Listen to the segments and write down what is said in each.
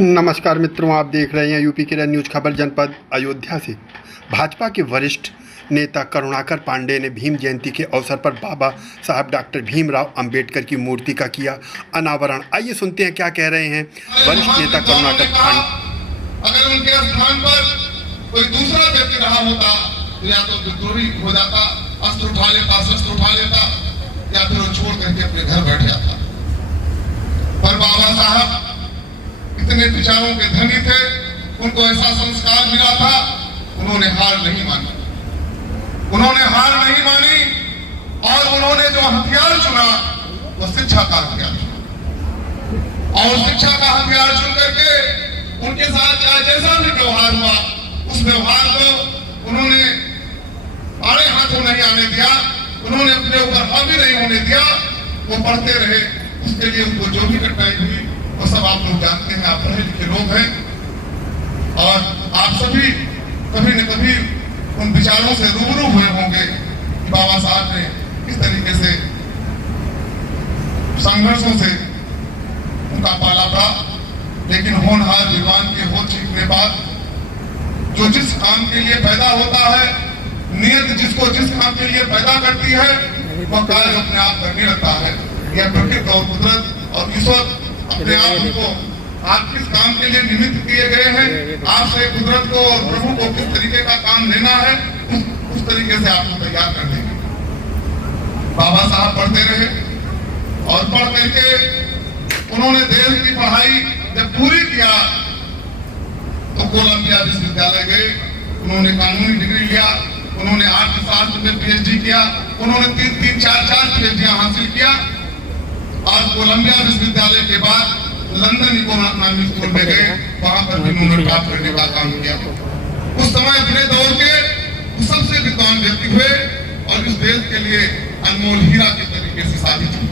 नमस्कार मित्रों, आप देख रहे हैं यूपी किरण न्यूज खबर। जनपद अयोध्या से भाजपा के वरिष्ठ नेता करुणाकर पांडे ने भीम जयंती के अवसर पर बाबा साहब डॉक्टर भीमराव अंबेडकर की मूर्ति का किया अनावरण। आइए सुनते हैं क्या कह रहे हैं वरिष्ठ नेता करुणाकर पांडे। अगर उनके स्थान पर कोई दूसरा व्यक्ति रहा होता तो या तो विद्रोही हो जाता, अस्त्र उठा लेता, शस्त्र उठा लेता, या फिर वो छोड़ करके अपने घर बैठ जाता। पर बाबा साहब इतने विचारों के धनी थे, उनको ऐसा संस्कार मिला था, उन्होंने हार नहीं मानी। उन्होंने हार नहीं मानी और उन्होंने जो हथियार चुना वो शिक्षा का हथियार चुना। और शिक्षा का हथियार चुन करके उनके साथ चाहे जैसा भी व्यवहार हुआ, उस व्यवहार को उन्होंने आड़े हाथों नहीं आने दिया, उन्होंने अपने ऊपर हावी नहीं होने दिया। वो पढ़ते रहे, उसके लिए उनको जो भी कठिनाई हुई वो सब आप लोग जानते हैं। आप पढ़े लिखे लोग हैं और आप सभी कभी न कभी उन विचारों से रूबरू हुए होंगे कि बाबा साहब ने किस तरीके से संघर्षों से उनका पाला था। लेकिन होनहार विद्वान के हो चुकने बाद जो जिस काम के लिए पैदा होता है, नियत जिसको जिस काम के लिए पैदा करती है, वह कार्य अपने आप करने लगता है। यह प्रकृति और कुदरत और ईश्वर अपने आप उनको आप किस काम के लिए निमित्त किए गए हैं, आपसे कुदरत को और प्रभु को किस तरीके का काम लेना है, उस तरीके से आपको तैयार कर देंगे। बाबा साहब पढ़ते रहे और पढ़ करके उन्होंने देश की पढ़ाई जब पूरी किया तो कोलंबिया विश्वविद्यालय गए। उन्होंने कानूनी डिग्री लिया, उन्होंने अर्थशास्त्र में पीएचडी किया, उन्होंने तीन चार पीएचडियां हासिल किया। और कोलंबिया विश्वविद्यालय के बाद लंदन इकोनॉमिक स्कूल में गए, वहां पर भी उन्होंने प्राप्त करने का काम किया। उस समय अपने दौर के सबसे विद्वान व्यक्ति हुए और इस देश के लिए अनमोल हीरा के तरीके से साबित हुए।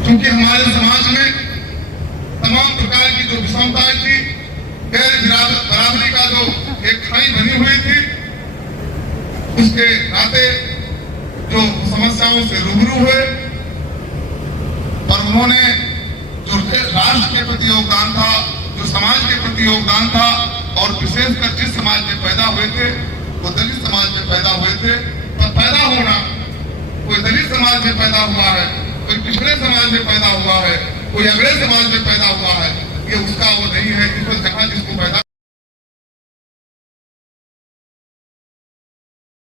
क्योंकि हमारे समाज में तमाम प्रकार की जो विषमताएं थी, गैर बराबरी का जो एक खाई बनी हुई थी, उसके नाते जो समस्याओं से रूबरू हुए और उन्होंने जो राष्ट्र के प्रति योगदान था, जो समाज के प्रति योगदान था, और विशेषकर जिस समाज में पैदा हुए थे वो दलित समाज में पैदा हुए थे। पर पैदा होना, कोई दलित समाज में पैदा हुआ है, कोई पिछड़े समाज में पैदा हुआ है, कोई अगले समाज में पैदा हुआ है, ये उसका वो नहीं है। जहाँ जिसको पैदा